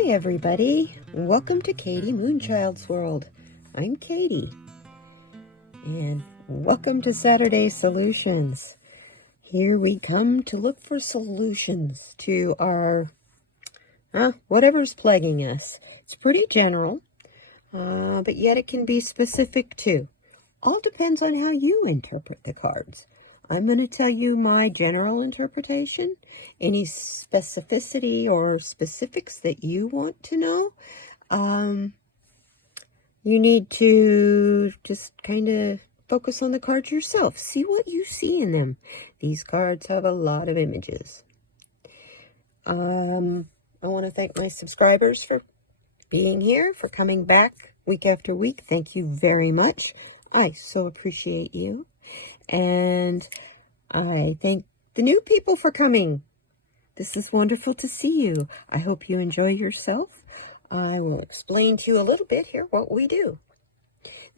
Hi everybody, welcome to Katie Moonchild's World. I'm Katie, and welcome to Saturday Solutions. Here we come to look for solutions to our, whatever's plaguing us. It's pretty general, but yet it can be specific too. All depends on how you interpret the cards. I'm going to tell you my general interpretation. Any specificity or specifics that you want to know, you need to just kind of focus on the cards yourself. See what you see in them. These cards have a lot of images. I want to thank my subscribers for being here, for coming back week after week. Thank you very much. I so appreciate you. And I thank the new people for coming. This is wonderful to see you. I hope you enjoy yourself. I will explain to you a little bit here what we do.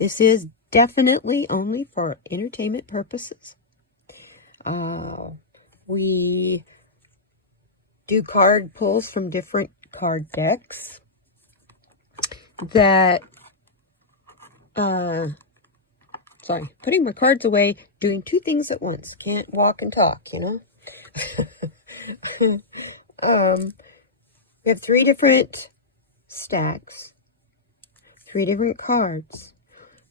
This is definitely only for entertainment purposes. We do card pulls from different card decks that putting my cards away, doing two things at once. Can't walk and talk, you know. We have three different stacks, three different cards.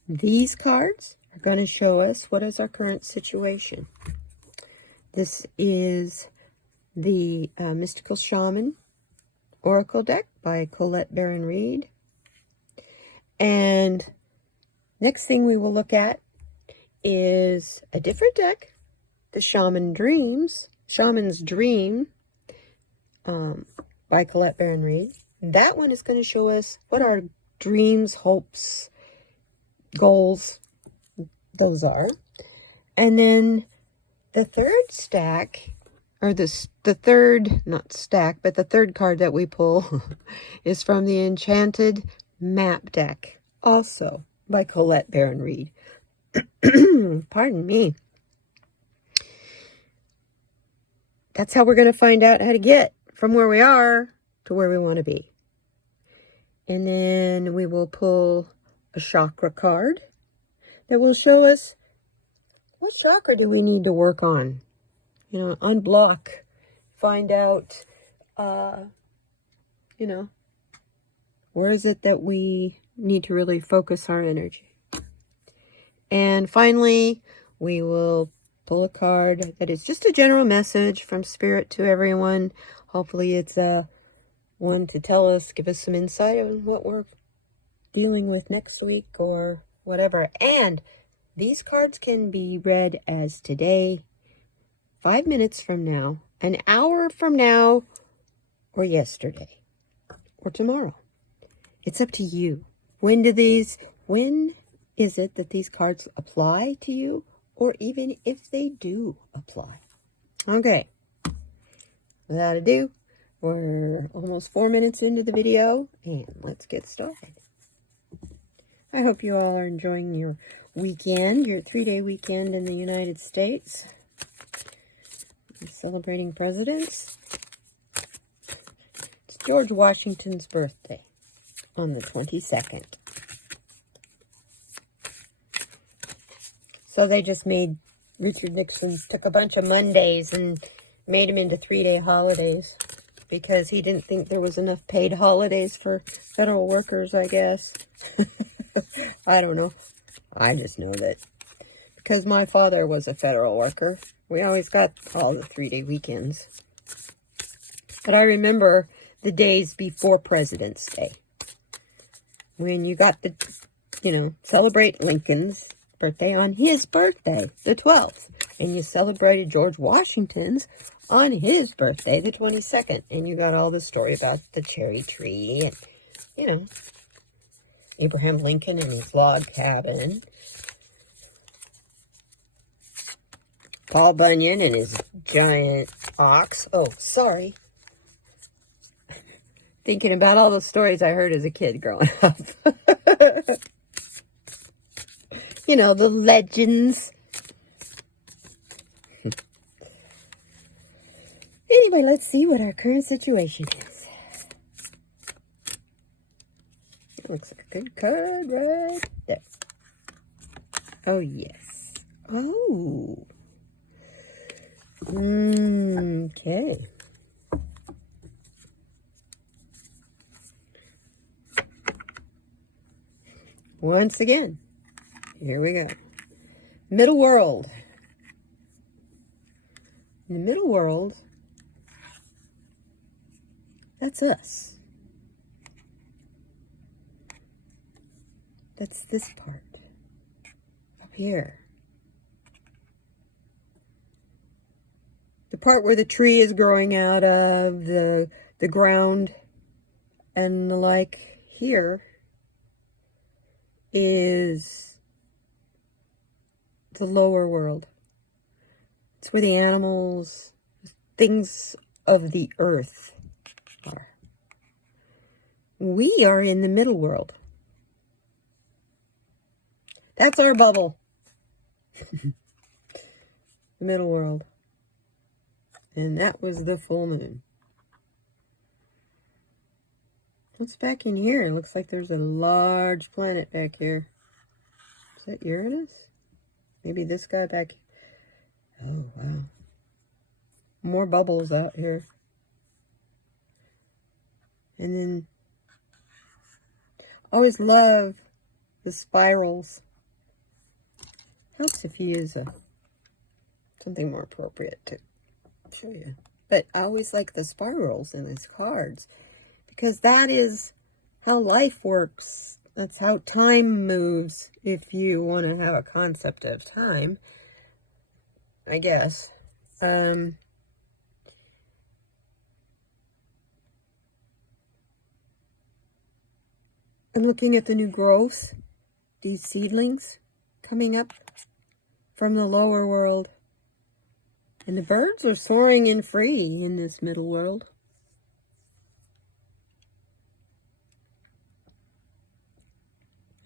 These cards are going to show us what is our current situation. This is the Mystical Shaman Oracle deck by Colette Baron Reed. And next thing we will look at is a different deck, the Shaman's Dream by Colette Baron Reed. That one is going to show us what our dreams, hopes, goals, those are. And then the third stack, or the third, not stack, but the third card that we pull is from the Enchanted Map deck, also by Colette Baron Reed. Pardon me. That's how we're going to find out how to get from where we are to where we want to be. And then we will pull a chakra card that will show us what chakra do we need to work on. You know, unblock, find out, where is it that we need to really focus our energy. And finally, we will pull a card that is just a general message from Spirit to everyone. Hopefully it's one to tell us, give us some insight on what we're dealing with next week or whatever. And these cards can be read as today, 5 minutes from now, an hour from now, or yesterday, or tomorrow. It's up to you. When is it that these cards apply to you, or even if they do apply? Okay, without ado, we're almost 4 minutes into the video, and let's get started. I hope you all are enjoying your weekend, your 3-day weekend in the United States. You're celebrating presidents. It's George Washington's birthday on the 22nd. So they just made, Richard Nixon took a bunch of Mondays and made them into 3-day holidays because he didn't think there was enough paid holidays for federal workers, I guess. I don't know. I just know that because my father was a federal worker, we always got all the 3-day weekends. But I remember the days before President's Day when you got the, celebrate Lincoln's birthday on his birthday, the 12th. And you celebrated George Washington's on his birthday, the 22nd. And you got all the story about the cherry tree and, Abraham Lincoln and his log cabin. Paul Bunyan and his giant ox. Oh, sorry. Thinking about all the stories I heard as a kid growing up. The legends. Anyway, let's see what our current situation is. Looks like a good card right there. Oh, yes. Oh. Okay. Once again, here we go. Middle world. In the middle world, that's us. That's this part. Up here. The part where the tree is growing out of the ground and the like here is the lower world. It's where the animals, things of the earth are. We are in the middle world. That's our bubble. The middle world. And that was the full moon. What's back in here? It looks like there's a large planet back here. Is that Uranus? Maybe this guy back. Oh, wow. More bubbles out here. And then, I always love the spirals. Helps if you use something more appropriate to show you. But I always like the spirals in these cards because that is how life works. That's how time moves, if you want to have a concept of time, I guess. I'm looking at the new growth, these seedlings coming up from the lower world. And the birds are soaring and free in this middle world.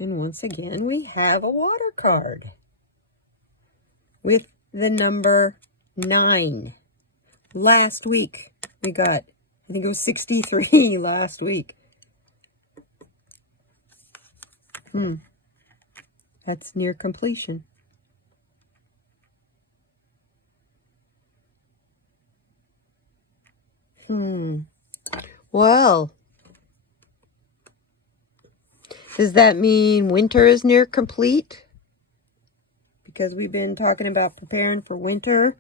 And once again, we have a water card with the number 9. Last week, we got, I think it was 63 last week. That's near completion. Well, does that mean winter is near complete? Because we've been talking about preparing for winter.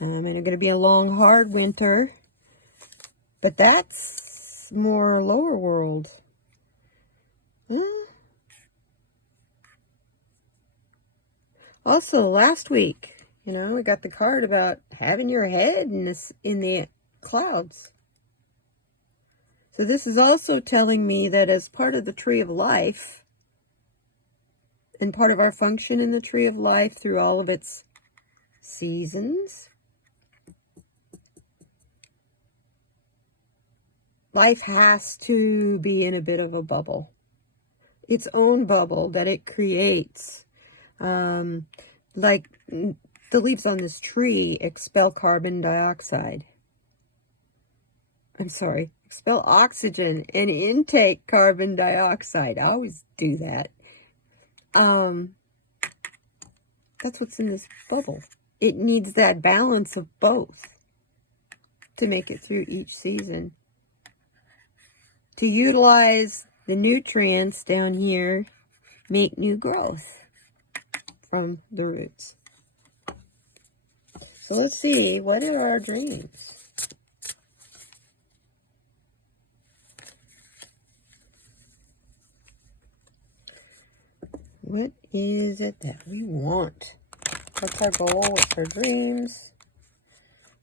And it's going to be a long, hard winter. But that's more lower world. Also, last week, we got the card about having your head in the clouds. So this is also telling me that as part of the tree of life, and part of our function in the tree of life through all of its seasons, life has to be in a bit of a bubble. Its own bubble that it creates. Like the leaves on this tree expel carbon dioxide. I'm sorry, expel oxygen and intake carbon dioxide. I always do that. That's what's in this bubble. It needs that balance of both to make it through each season. To utilize the nutrients down here, make new growth from the roots. So let's see, what are our dreams? What is it that we want? What's our goal? What's our dreams?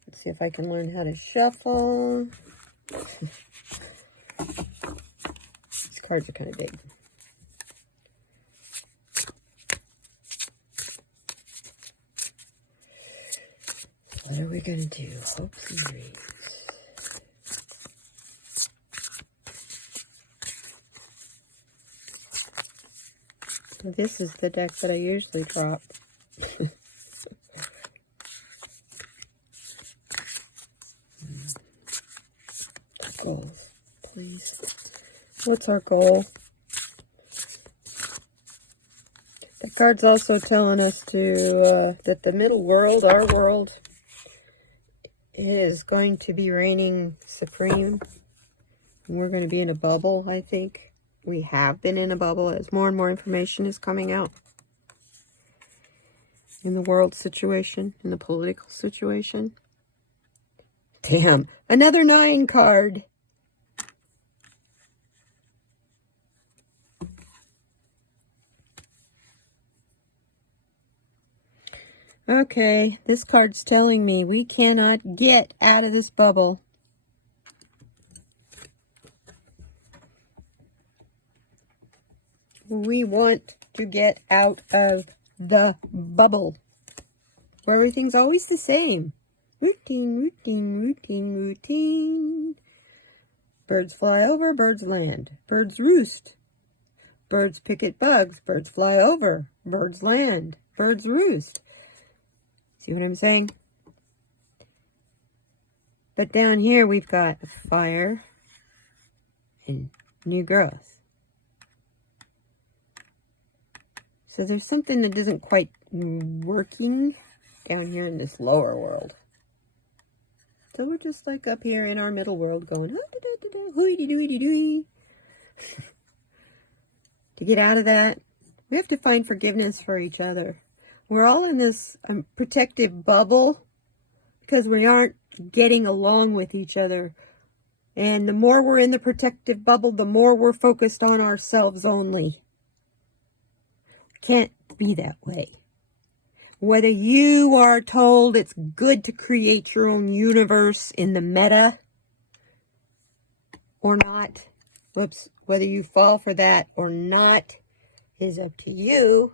Let's see if I can learn how to shuffle. These cards are kind of big. What are we going to do? Hopes and dreams. This is the deck that I usually drop. Goals, please. What's our goal? The card's also telling us that the middle world, our world, is going to be reigning supreme. We're going to be in a bubble, I think. We have been in a bubble as more and more information is coming out in the world situation, in the political situation. Damn, another 9 card. Okay, this card's telling me we cannot get out of this bubble. We want to get out of the bubble where everything's always the same. Routine, routine, routine, routine. Birds fly over, birds land. Birds roost. Birds pick at bugs. Birds fly over. Birds land. Birds roost. See what I'm saying? But down here we've got fire and new growth. So there's something that isn't quite working down here in this lower world. So we're just like up here in our middle world going, hooey-dee-dooey-dee-dooey. To get out of that, we have to find forgiveness for each other. We're all in this protective bubble because we aren't getting along with each other. And the more we're in the protective bubble, the more we're focused on ourselves only. Can't be that way. Whether you are told it's good to create your own universe in the meta or not, whether you fall for that or not is up to you.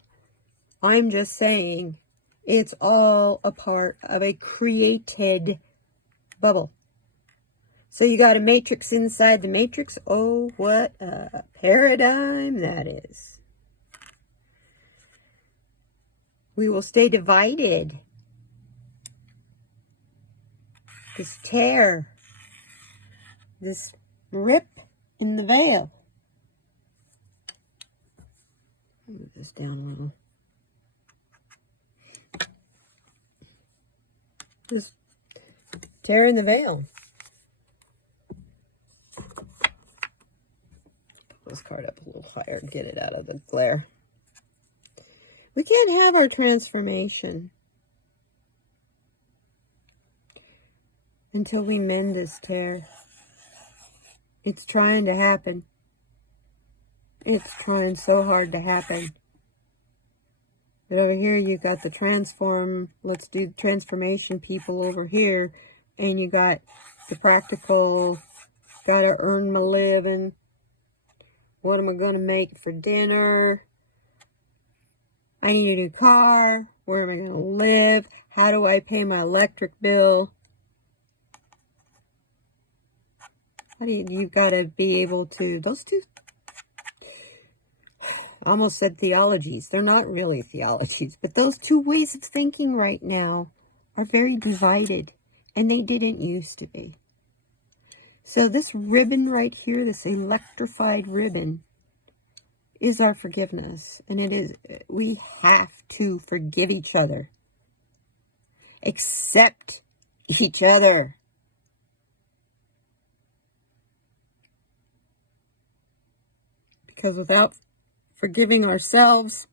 I'm just saying it's all a part of a created bubble. So you got a matrix inside the matrix. Oh, what a paradigm that is. We will stay divided. This tear, this rip in the veil. Move this down a little. This tear in the veil. Put this card up a little higher and get it out of the glare. We can't have our transformation until we mend this tear. It's trying to happen. It's trying so hard to happen. But over here you got the let's do transformation people over here. And you got the practical, gotta earn my living. What am I gonna make for dinner? I need a new car. Where am I going to live? How do I pay my electric bill? You've got to be able to, those two, I almost said theologies. They're not really theologies, but those two ways of thinking right now are very divided, and they didn't used to be. So this ribbon right here, this electrified ribbon, is our forgiveness. And it is, we have to forgive each other. Accept each other. Because without forgiving ourselves,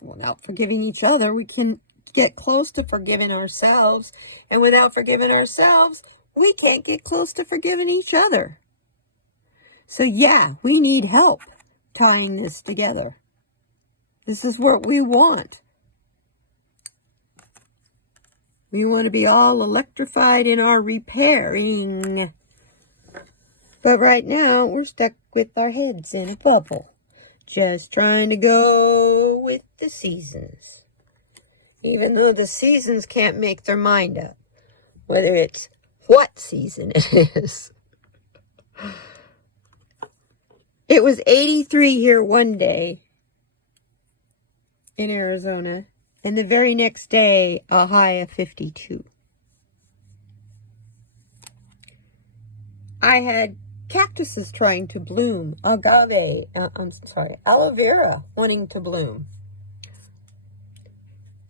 without forgiving each other, we can get close to forgiving ourselves. And without forgiving ourselves, we can't get close to forgiving each other. So yeah, we need help tying this together. This is what we want. We want to be all electrified in our repairing. But right now, we're stuck with our heads in a bubble. Just trying to go with the seasons. Even though the seasons can't make their mind up. Whether it's what season it is. It was 83 here one day in Arizona, and the very next day, a high of 52. I had Cactus is trying to bloom. I'm sorry, aloe vera wanting to bloom.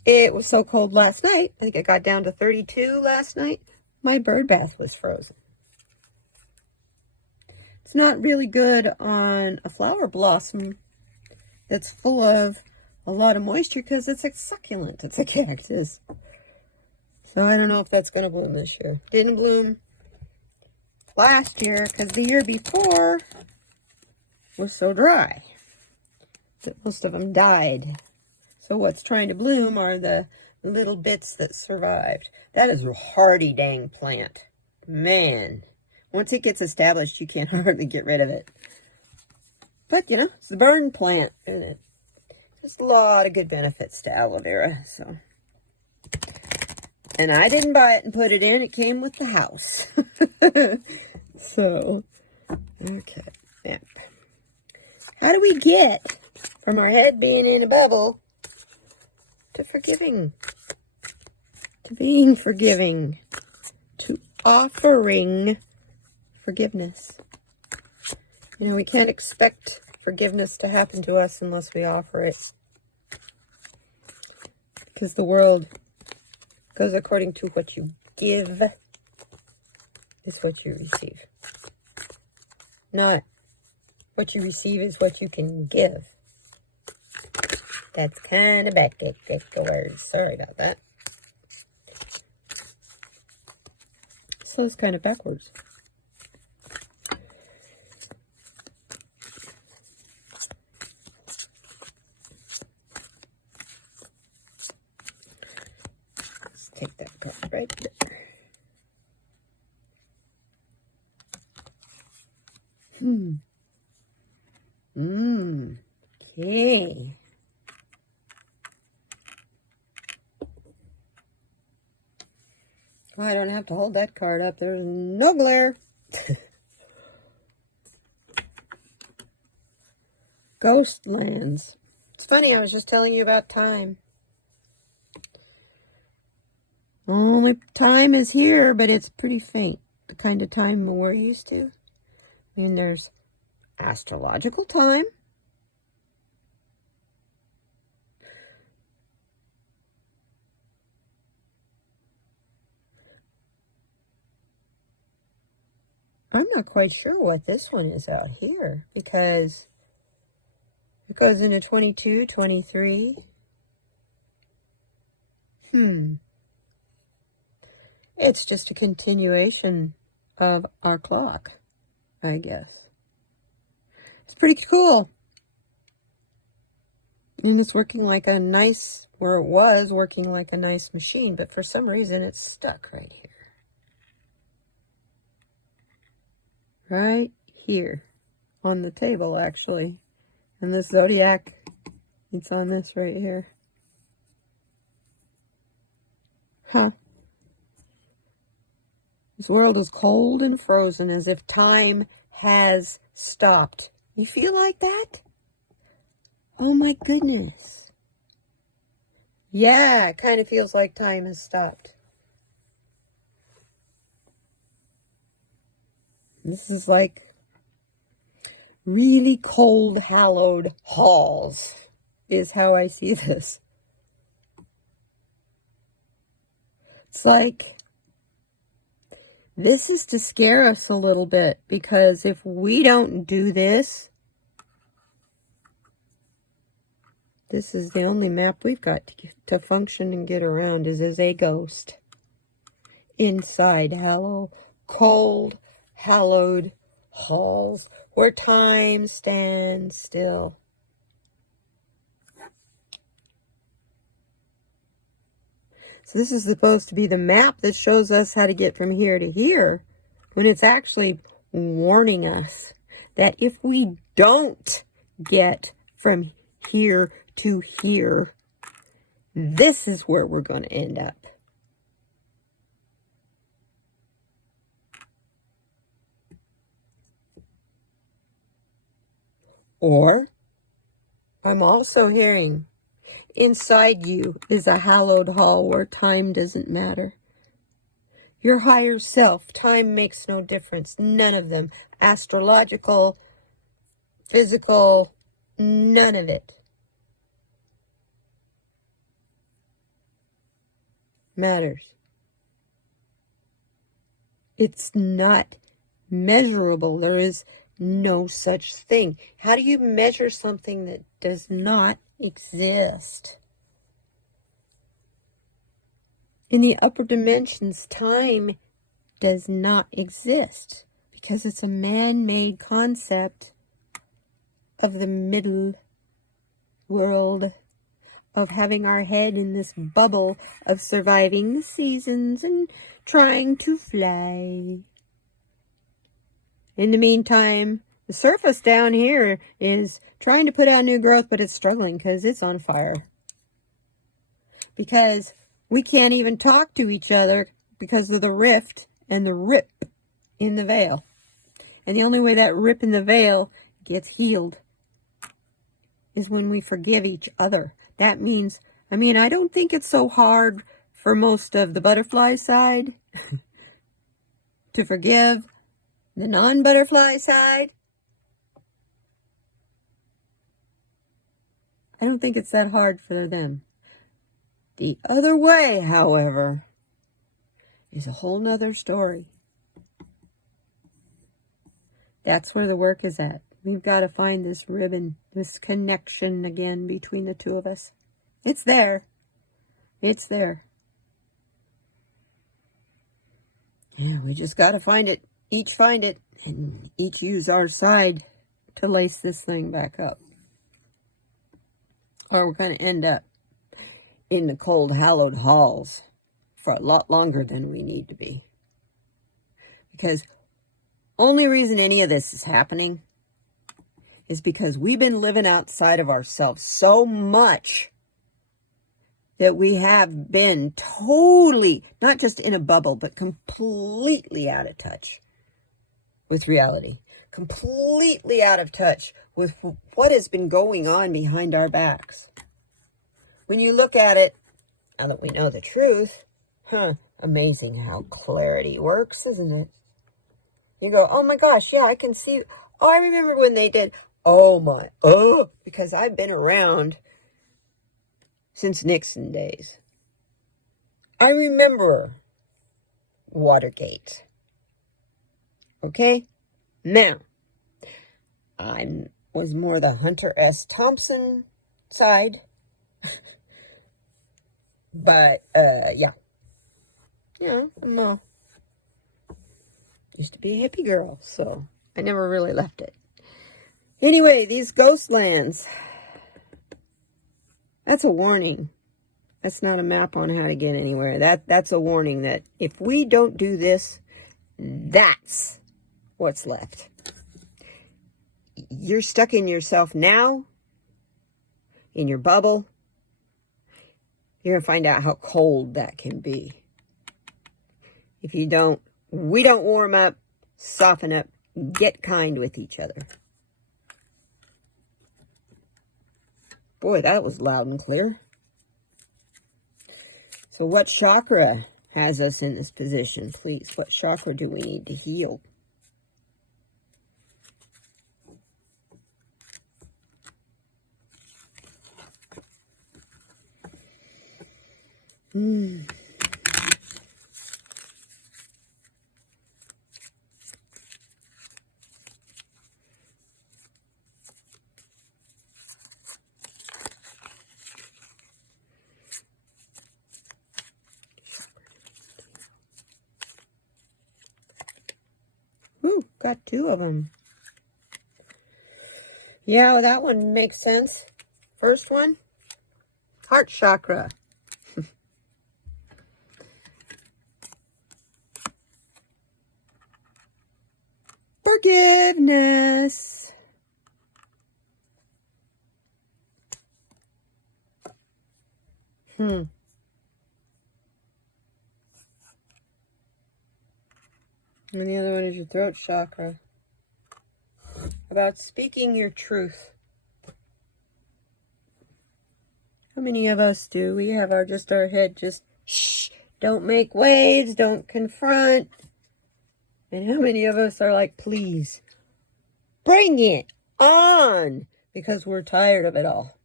It was so cold last night. I think it got down to 32 last night. My bird bath was frozen. It's not really good on a flower blossom that's full of a lot of moisture because it's a succulent. It's a cactus. So I don't know if that's going to bloom this year. Didn't bloom last year because the year before was so dry that most of them died. So what's trying to bloom are the little bits that survived. That is a hardy dang plant. Man, once it gets established, you can't hardly get rid of it. But, you know, it's the burn plant, isn't it? There's a lot of good benefits to aloe vera, so. And I didn't buy it and put it in. It came with the house. So, okay. Yeah. How do we get from our head being in a bubble to forgiving, to being forgiving, to offering forgiveness? You know, we can't expect forgiveness to happen to us unless we offer it. Because the world goes according to what you give is what you receive. Not what you receive is what you can give. That's kind of backwards. Sorry about that. So it's kind of backwards. Let's take that card right there. Okay. Well, I don't have to hold that card up. There's no glare. Ghostlands. It's funny, I was just telling you about time. Only time is here, but it's pretty faint. The kind of time we're used to. I mean, there's astrological time. I'm not quite sure what this one is out here because it goes into 22, 23. It's just a continuation of our clock, I guess. It's pretty cool. And it's working like a nice, or it was working like a nice machine, but for some reason it's stuck right here. Right here on the table, actually. And this zodiac, it's on this right here. Huh. This world is cold and frozen as if time has stopped. You feel like that? Oh my goodness. Yeah, it kind of feels like time has stopped. This is like really cold, hallowed halls is how I see this. It's like this is to scare us a little bit because if we don't do this, this is the only map we've got to function and get around is as a ghost inside cold, hallowed halls where time stands still. So this is supposed to be the map that shows us how to get from here to here, when it's actually warning us that if we don't get from here to here, this is where we're going to end up. Or, I'm also hearing, inside you is a hallowed hall where time doesn't matter. your higher self. Time makes no difference. None of them. Astrological, physical, none of it matters. It's not measurable. There is no such thing. How do you measure something that does not exist? In the upper dimensions, time does not exist because it's a man-made concept of the middle world, of having our head in this bubble of surviving the seasons and trying to fly. In the meantime, the surface down here is trying to put out new growth, but it's struggling because it's on fire. Because we can't even talk to each other because of the rift and the rip in the veil. And the only way that rip in the veil gets healed is when we forgive each other. That means, I don't think it's so hard for most of the butterfly side to forgive the non-butterfly side. I don't think it's that hard for them. The other way, however, is a whole nother story. That's where the work is at. We've got to find this ribbon, this connection again between the two of us. It's there. It's there. Yeah, we just got to find it. Each find it, and each use our side to lace this thing back up. Or we're going to end up in the cold, hallowed halls for a lot longer than we need to be. Because only reason any of this is happening is because we've been living outside of ourselves so much that we have been totally, not just in a bubble, but completely out of touch with reality. Completely out of touch with what has been going on behind our backs. When you look at it, now that we know the truth, amazing how clarity works, isn't it? You go, oh my gosh, yeah, I can see. Oh, I remember when they did. Because I've been around since Nixon days. I remember Watergate. Okay? Now, I was more the Hunter S. Thompson side. But, yeah. No. Used to be a hippie girl, so I never really left it. Anyway, these ghost lands. That's a warning. That's not a map on how to get anywhere. That's a warning that if we don't do this, that's what's left. You're stuck in yourself now, in your bubble. You're going to find out how cold that can be. If we don't warm up, soften up, get kind with each other. Boy, that was loud and clear. So what chakra has us in this position, please? What chakra do we need to heal? Ooh, got two of them. Yeah, well, that one makes sense. First one, heart chakra. Forgiveness. And the other one is your throat chakra. About speaking your truth. How many of us do? We have our head just, shh, Don't make waves. Don't confront. And how many of us are like, please, bring it on, because we're tired of it all.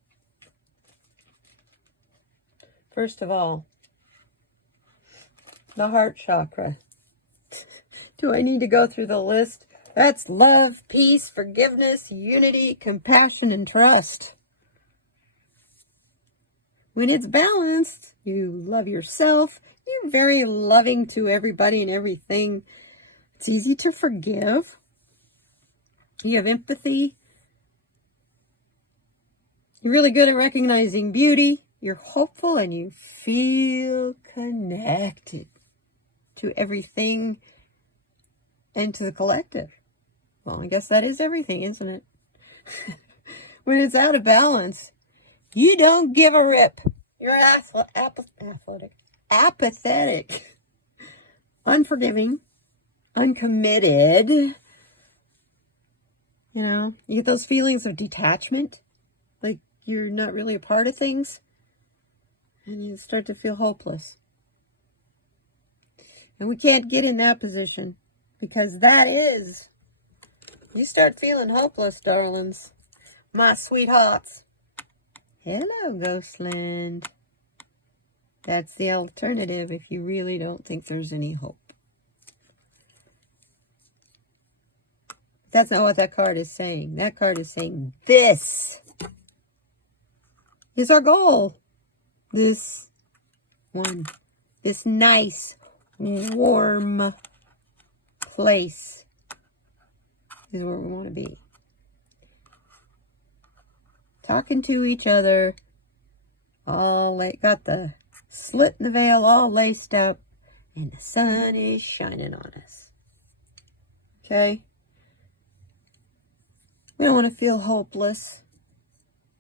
First of all, the heart chakra. Do I need to go through the list? That's love, peace, forgiveness, unity, compassion, and trust. When it's balanced, you love yourself. You're very loving to everybody and everything. It's easy to forgive. You have empathy. You're really good at recognizing beauty. You're hopeful and you feel connected to everything and to the collective. Well, I guess that is everything, isn't it? When it's out of balance, you don't give a rip. You're apathetic, unforgiving, uncommitted. You know, you get those feelings of detachment, like you're not really a part of things, and you start to feel hopeless. And we can't get in that position, because that is, you start feeling hopeless, darlings, my sweethearts. Hello, Ghostland. That's the alternative if you really don't think there's any hope. That's not what that card is saying. That card is saying this is our goal. This one. This nice, warm place is where we want to be. Talking to each other, all like got the slit in the veil all laced up, and the sun is shining on us. Okay? We don't want to feel hopeless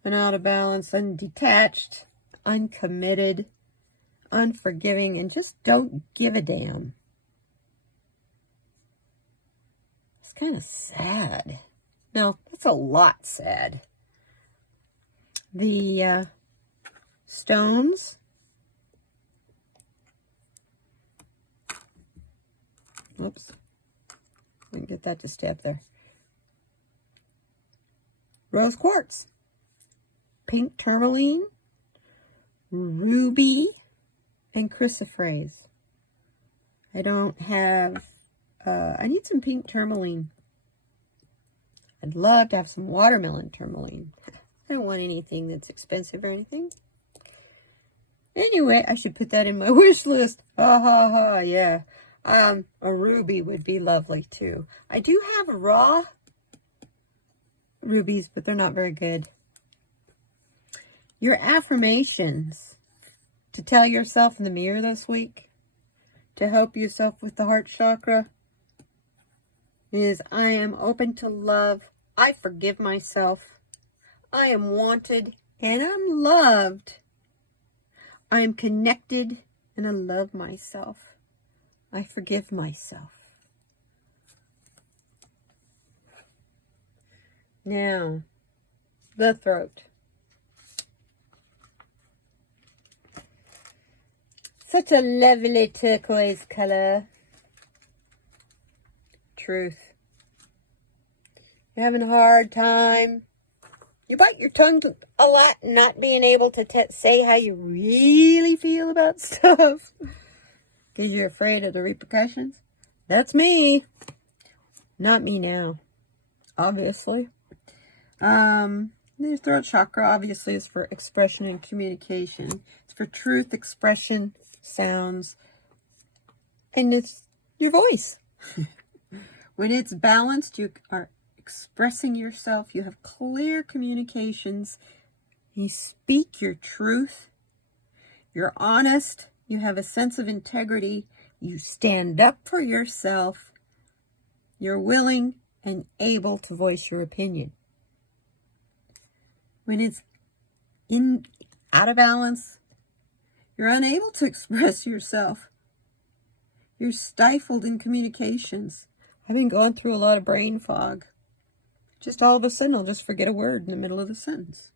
and out of balance, undetached, uncommitted, unforgiving, and just don't give a damn. It's kind of sad. No, that's a lot sad. The stones. Oops. I can get that to stay up there. Rose quartz. Pink tourmaline. Ruby. And chrysoprase. I don't have... I need some pink tourmaline. I'd love to have some watermelon tourmaline. I don't want anything that's expensive or anything. Anyway, I should put that in my wish list. Ha ha ha, yeah. A ruby would be lovely too. I do have raw rubies, but they're not very good. Your affirmations to tell yourself in the mirror this week, to help yourself with the heart chakra, is I am open to love. I forgive myself. I am wanted and I'm loved. I am connected and I love myself. I forgive myself. Now, the throat. Such a lovely turquoise color. Truth. You're having a hard time. You bite your tongue a lot, not being able to say how you really feel about stuff because you're afraid of the repercussions. That's me. Not me now, obviously. The throat chakra obviously is for expression and communication. It's for truth, expression, sounds, and it's your voice. When it's balanced, you are expressing yourself, you have clear communications, you speak your truth, you're honest, you have a sense of integrity, you stand up for yourself, you're willing and able to voice your opinion. When it's out of balance, you're unable to express yourself. You're stifled in communications. I've been going through a lot of brain fog. Just all of a sudden, I'll just forget a word in the middle of the sentence.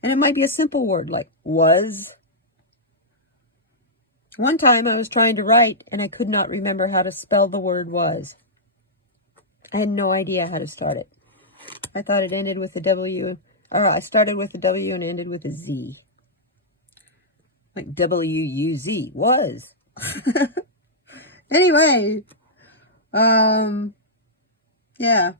And it might be a simple word like was. One time I was trying to write and I could not remember how to spell the word was. I had no idea how to start it. I thought it ended with a W, or I started with a W and ended with a Z. Like W-U-Z, was. Anyway, yeah.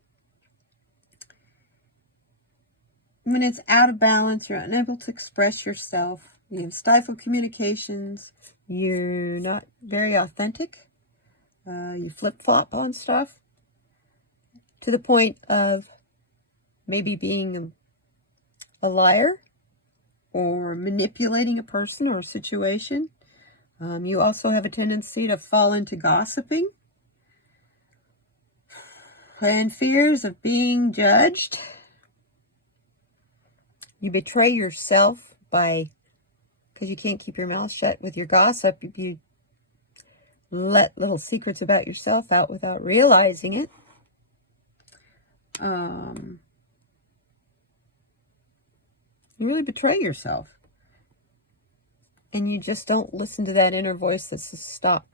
When it's out of balance, you're unable to express yourself. You have stifled communications. You're not very authentic. You flip-flop on stuff to the point of maybe being a liar or manipulating a person or a situation. You also have a tendency to fall into gossiping and fears of being judged. You betray yourself because you can't keep your mouth shut with your gossip. You let little secrets about yourself out without realizing it. You really betray yourself. And you just don't listen to that inner voice that says stop,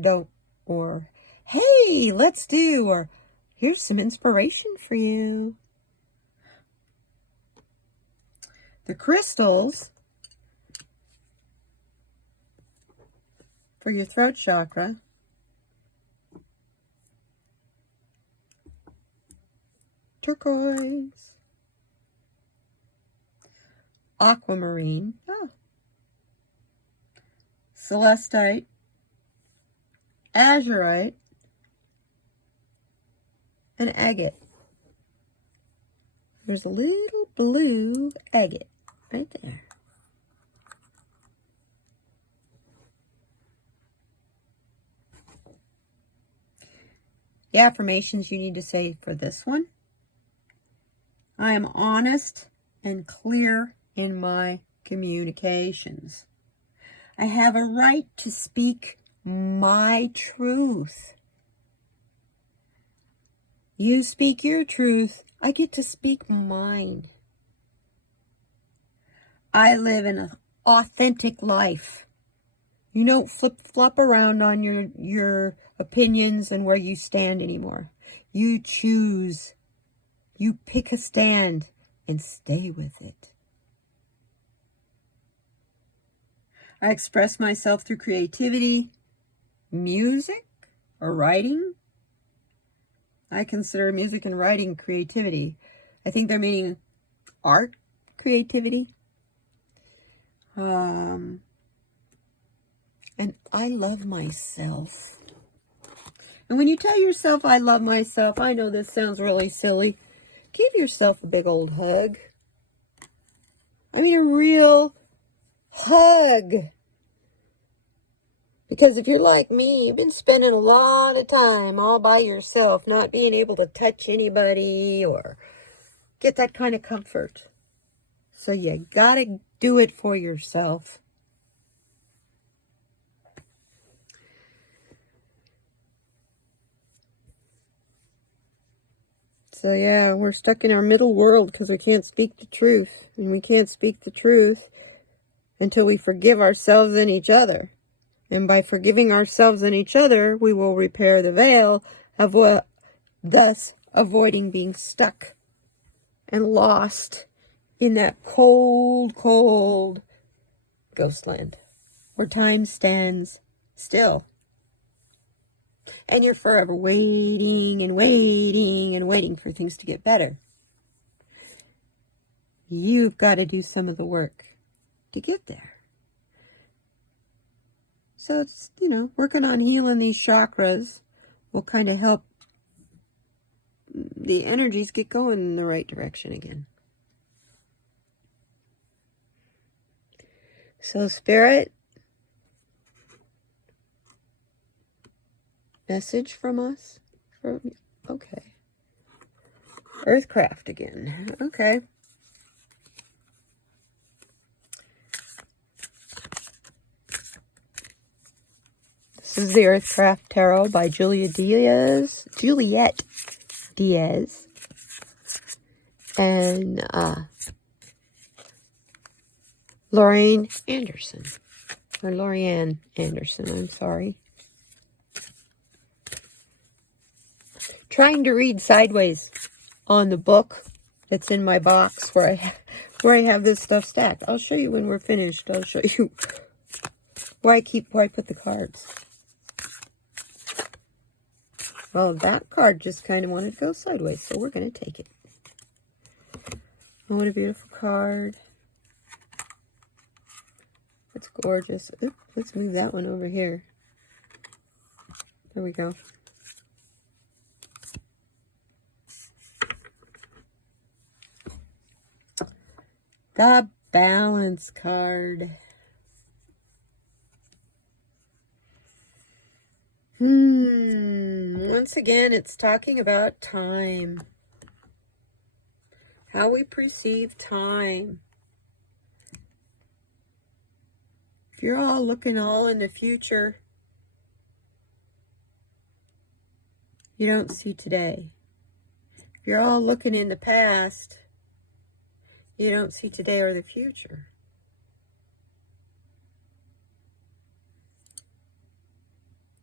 don't, or hey, let's do, or here's some inspiration for you. The crystals for your throat chakra turquoise, aquamarine, celestite, azurite, and agate. There's a little blue agate right there. The affirmations you need to say for this one: I am honest and clear in my communications. I have a right to speak my truth. You speak your truth, I get to speak mine. I live an authentic life. You don't flip-flop around on your opinions and where you stand anymore. You choose. You pick a stand and stay with it. I express myself through creativity, music, or writing. I consider music and writing creativity. I think they're meaning art creativity. And I love myself. And when you tell yourself, I love myself, I know this sounds really silly. Give yourself a big old hug. I mean, a real hug. Because if you're like me, you've been spending a lot of time all by yourself, not being able to touch anybody or get that kind of comfort. So you gotta do it for yourself. So yeah, we're stuck in our middle world because we can't speak the truth. And we can't speak the truth until we forgive ourselves and each other. And by forgiving ourselves and each other, we will repair the veil of what, thus avoiding being stuck and lost in that cold, cold ghostland where time stands still. And you're forever waiting and waiting and waiting for things to get better. You've got to do some of the work to get there. So it's, working on healing these chakras will kind of help the energies get going in the right direction again. So Spirit, message from us? Okay. Earthcraft again. Okay. This is the Earthcraft Tarot by Juliet Diaz, and Lorraine Anderson. Or Lorianne Anderson, I'm sorry. Trying to read sideways on the book that's in my box where I have this stuff stacked. I'll show you when we're finished. I'll show you where I put the cards. Well, that card just kind of wanted to go sideways, so we're going to take it. Oh, what a beautiful card. It's gorgeous. Oop, let's move that one over here. There we go. The Balance card. Once again, it's talking about time. How we perceive time. If you're all looking all in the future, you don't see today. If you're all looking in the past, you don't see today or the future.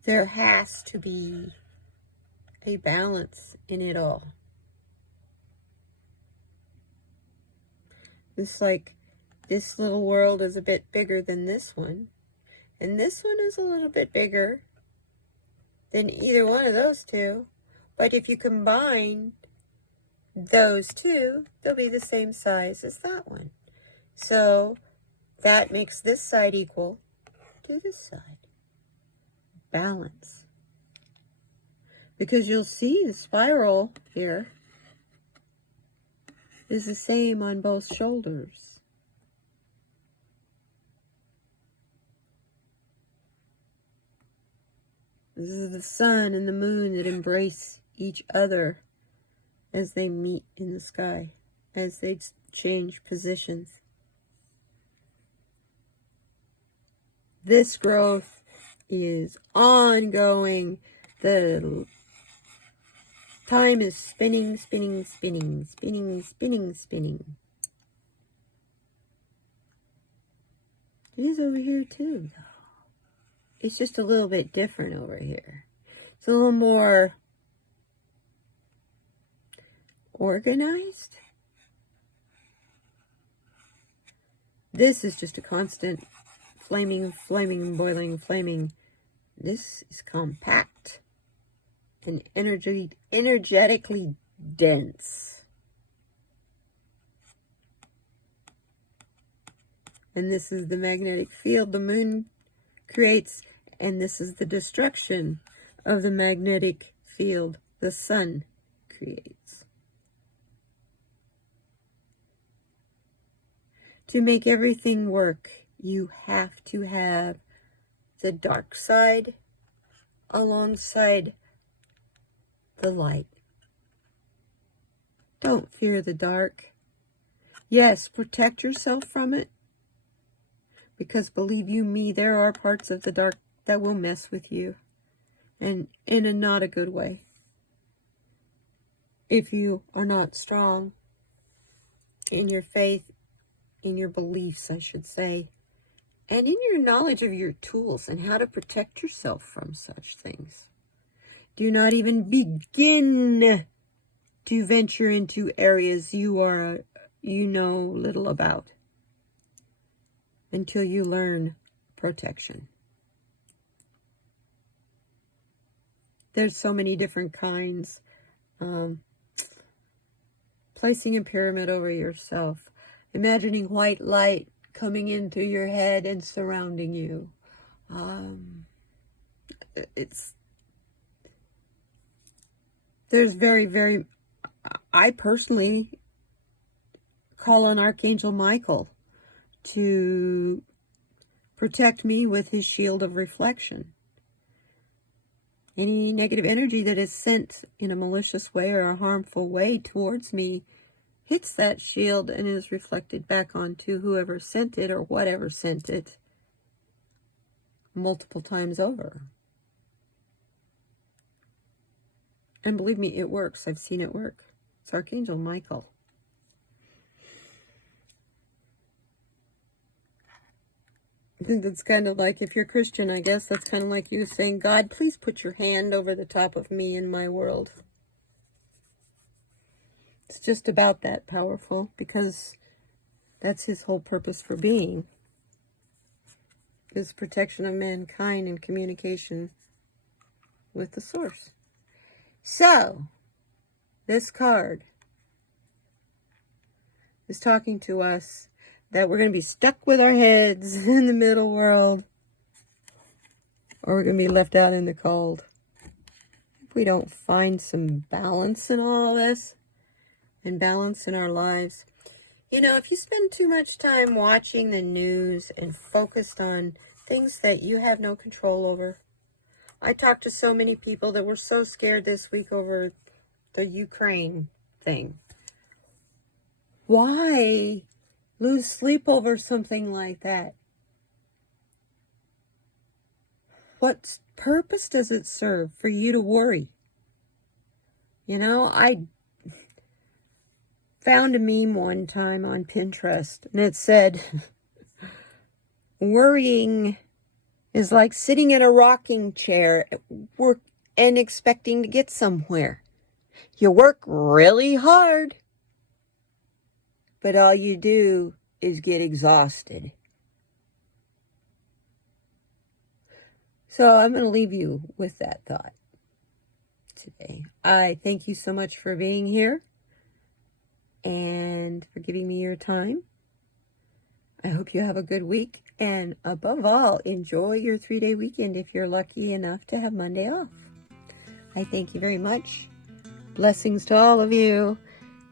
There has to be a balance in it all. It's like this little world is a bit bigger than this one. And this one is a little bit bigger than either one of those two. But if you combine those two, they'll be the same size as that one. So that makes this side equal to this side. Balance. Because you'll see the spiral here is the same on both shoulders. This is the sun and the moon that embrace each other as they meet in the sky, as they change positions. This growth is ongoing. The time is spinning, spinning, spinning, spinning, spinning, spinning. It is over here too, though. It's just a little bit different over here. It's a little more organized. This is just a constant flaming, flaming, boiling, flaming. This is compact and energetically dense. And this is the magnetic field the moon creates, and this is the destruction of the magnetic field the sun creates. To make everything work, you have to have the dark side alongside the light. Don't fear the dark. Yes, protect yourself from it. Because believe you me, there are parts of the dark that will mess with you. And in a not a good way. If you are not strong in your faith, in your beliefs, I should say, and in your knowledge of your tools and how to protect yourself from such things. Do not even begin to venture into areas you know little about until you learn protection. There's so many different kinds. Placing a pyramid over yourself. Imagining white light coming into your head and surrounding you. There's very, I personally call on Archangel Michael to protect me with his shield of reflection. Any negative energy that is sent in a malicious way or a harmful way towards me hits that shield and is reflected back onto whoever sent it or whatever sent it multiple times over. And believe me, it works. I've seen it work. It's Archangel Michael. I think that's kind of like, if you're Christian, I guess that's kind of like you saying, God, please put your hand over the top of me and my world. It's just about that powerful, because that's his whole purpose for being. Is protection of mankind and communication with the source. So, this card is talking to us that we're going to be stuck with our heads in the middle world, or we're going to be left out in the cold. If we don't find some balance in all this, and balance in our lives. You know, if you spend too much time watching the news and focused on things that you have no control over. I talked to so many people that were so scared this week over the Ukraine thing. Why lose sleep over something like that? What purpose does it serve for you to worry? You know, I found a meme one time on Pinterest, and it said, worrying is like sitting in a rocking chair at work and expecting to get somewhere. You work really hard, but all you do is get exhausted. So I'm going to leave you with that thought today. I thank you so much for being here and for giving me your time. I hope you have a good week. And above all, enjoy your 3-day weekend if you're lucky enough to have Monday off. I thank you very much. Blessings to all of you.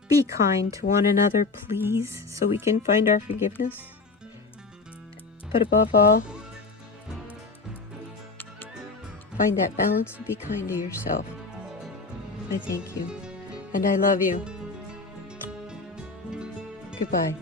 Be kind to one another, please, so we can find our forgiveness. But above all, find that balance and be kind to yourself. I thank you. And I love you. Goodbye.